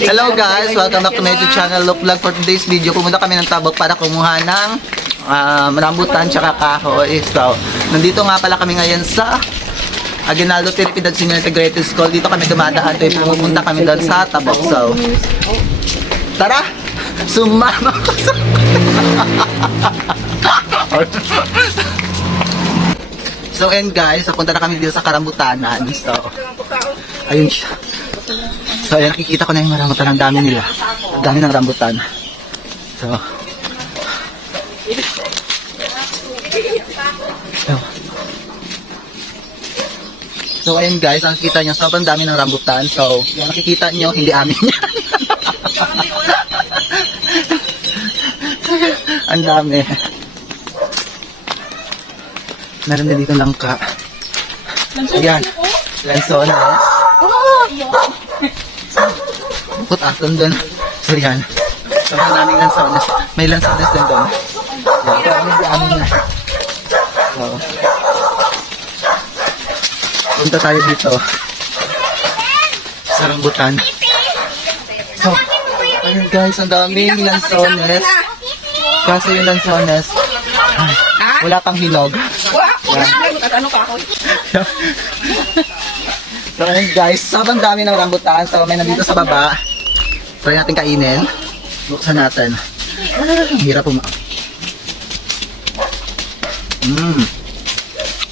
Hello guys, welcome back to my YouTube channel Look Vlog. For today's video, pumunta kami ng Tabok para kumuha ng rambutan tsaka kahoy. So, nandito nga pala kami ngayon sa Aguinaldo Trinidad Senior Integrated School. Dito kami dumadaan, pumunta kami doon sa Tabok. So, tara! Sumama ko sa... So, and guys, napunta na kami dito sa Karambutanan. So, ayun siya. So, ayan, nakikita ko na yung rambutan. Ang dami nila. Ang dami ng rambutan. So, ayun guys, ang nakikita nyo, sobrang dami ng rambutan. So, yung nakikita nyo, hindi amin yan. Ang dami. Meron din dito langka. Ayan. Lansones. Bukot aton doon. So yan. So maraming lansones. May lansones din doon. Yan. Pero hindi amin na. So. Punta tayo dito. Sa rambutan. So. Ayun guys. Ang daming lansones. Kasi yung lansones. Wala pang hinog. So ayun guys, sobrang dami ng rambutan. So may nandito sa baba. Try natin kainin. Buksan natin. Hirap po.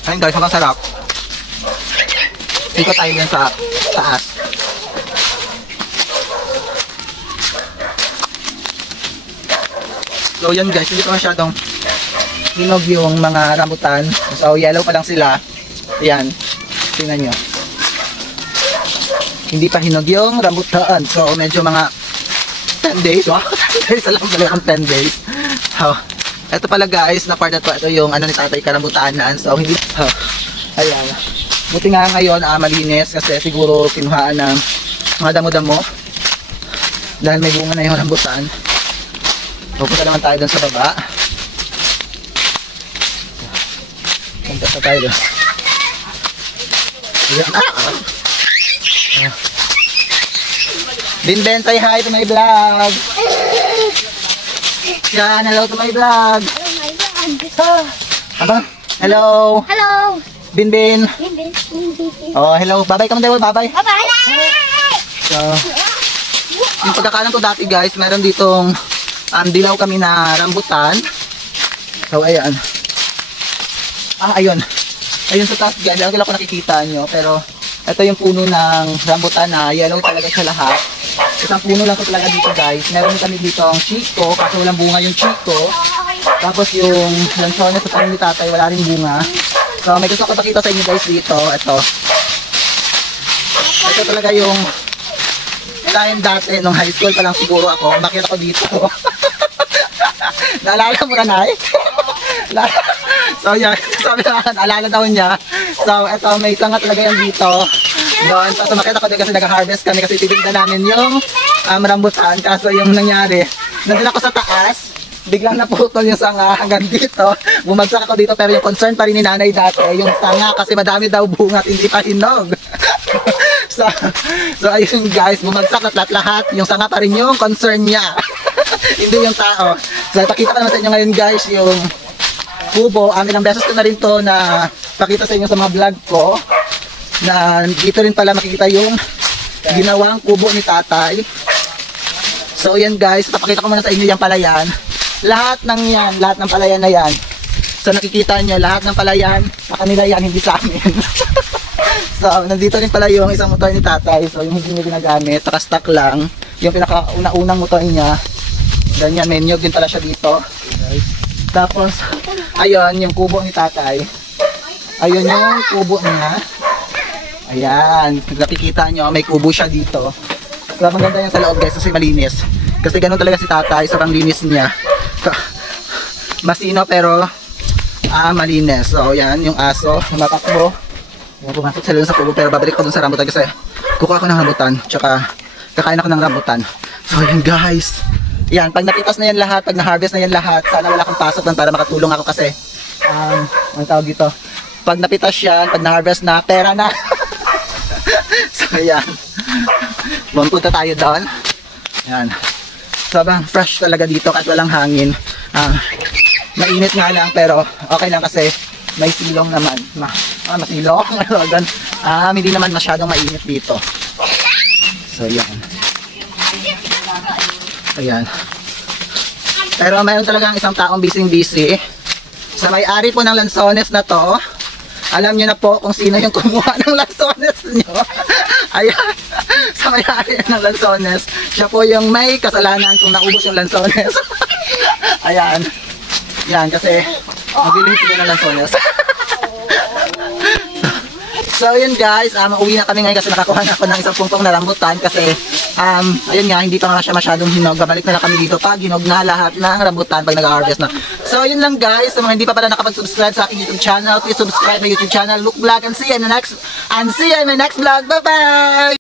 Ayun guys, sobrang sarap. Ikot tayo yan sa taas. So yan guys, hindi ko masyadong hinog yung mga rambutan. So yellow pa lang sila. Ayan. Tingnan nyo. Hindi pa hinog yung rambutan. So medyo mga 10 days. Wow, 10 days lang pala ang 10 days. So, ito pala guys, na part na to. Ito yung ano ni tatay karambutanan. So hindi. Ayan. Buti nga ngayon malinis kasi siguro kinuhaan ng mga damo-damo. Dahil may bunga na yung rambutan. Pupunta naman tayo dun sa baba. Punta pa tayo doon. Binben, say hi to my vlog. Yan, hello to my vlog. Aba, hello. Hello. Binben. Oh, hello. Bye-bye ka man, bye-bye. Bye-bye. So, yung pagkakalan ko dati guys, meron ditong dilaw kami na rambutan. So, ayan. Ayun. Ayun sa taas guys. Lagi ko nakikita nyo. Pero, ito yung puno ng rambutan na yellow talaga siya lahat. Isang puno lang ko talaga dito guys. Meron kami dito ang chico. Kasi walang bunga yung chico. Tapos yung lansones sa tanim ni tatay. Wala rin bunga. So, may gusto ko pakita sa inyo guys dito. Ito talaga yung time dati nung high school pa lang siguro ako. Bakit ako dito? Naalala mo na nai? So yan, sabi na naalala daw niya. So eto, may isang nga talaga yan dito. Doon, so makita ko din kasi nag-harvest kami kasi titignan namin yung rambutan. Kaso yung nangyari, nandun ako sa taas, biglang naputol yung sanga hanggang dito. Bumagsak ako dito pero yung concern pa rin ni nanay dati, yung sanga kasi madami daw bunga at hindi pa hinog. So ayun guys, bumagsak at lahat, yung sanga pa rin yung concern niya. Hindi yung tao. So pakita ko naman sa inyo ngayon guys yung kubo. Ilang beses ko na rin to na pakita sa inyo sa mga vlog ko. Na dito rin pala makikita yung ginawang kubo ni tatay. So yan guys, papakita ko muna sa inyo yung palayan. Lahat ng yan, lahat ng palayan na yan. So nakikita nyo, lahat ng palayan, sa kanila yan, hindi sa amin. So nandito rin pala yung isang motor ni tatay. So yung hindi niya ginagamit, naka-stock lang. Yung pinaka-una-unang motor niya. Ganyan, menu din pala siya dito. Tapos, ayun, yung kubo ni tatay. Ayun yung kubo niya. Ayan, nakikita nyo, may kubo siya dito. So, maganda yan sa loob guys, kasi malinis. Kasi ganun talaga si tatay, sobrang linis niya. Masino pero malinis. So, yan, yung aso, matakbo. Pumasok sila sa kubo, pero babalik ko dun sa rambutan kasi kukuha ko ng rambutan, tsaka kakain ako ng rambutan. So, yun guys. Yan, pag napitas na yan lahat, pag na-harvest na yan lahat, sana wala akong pasok doon para makatulong ako kasi ang tawag dito, pag napitas yan, pag na-harvest na, pera na. So yan, punta tayo doon. Yan. Sobrang fresh talaga dito kahit walang hangin. Mainit nga lang pero okay lang kasi may silong naman. Masilong. Hindi naman masyadong mainit dito. So yan. Ayan. Pero mayroon talagang isang taong busy. Sa may-ari po ng Lanzones na to, alam niyo na po kung sino yung kumuha ng Lanzones nyo. Ayan. Sa may-ari ng Lanzones, siya po yung may kasalanan kung naubos yung Lanzones. Ayan. Yan, kasi mabiling sila ng Lanzones. So yun guys, uwi na kami ngayon kasi nakakuha na ako ng isang pungpong na rambutan kasi ayun nga, hindi pa nga siya masyadong hinog. Babalik na lang kami dito pag hinog na lahat ng rambutan pag nag-harvest na. So yun lang guys, sa mga hindi pa pala nakapag-subscribe sa aking YouTube channel, please subscribe my YouTube channel, Look Vlog, and see you in my next vlog. Bye bye!